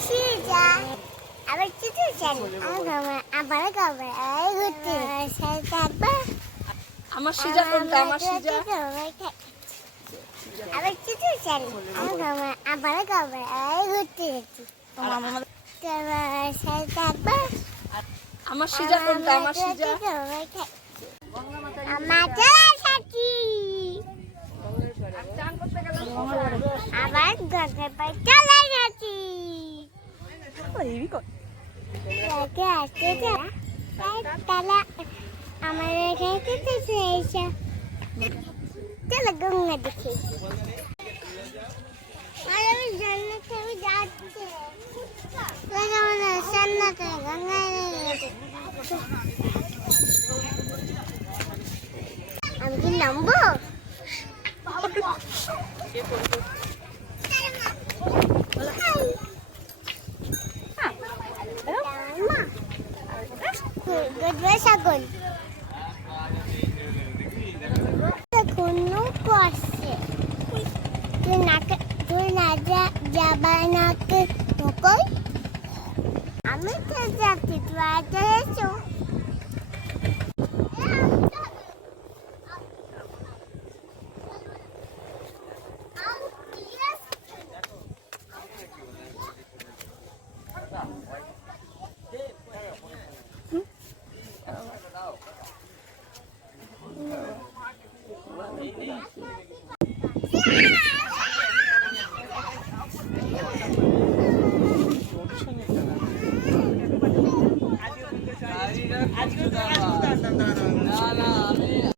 সিজা আবার কিছু জানি আবার কবে ঘুরতে থাকবা আমার সিজা কোনটা? আমার সিজা আবার কিছু জানি আবার কবে ঘুরতে যাচ্ছি থাকবা আমার সিজা কোনটা? আমার সিজা আমার চলে সাথী আবার গঙ্গার পাড়ে চলে যাচ্ছি আসতে তাহলে আমার এখানে চলো গঙ্গা দেখি আমি জান্নাতে আমি যাচ্ছি জান্নাতে গঙ্গায় আমি কি নামবো ছাগল করছে তুই না যাবা নাকি কই আমি তো যাচ্ছি তুই আগে এসো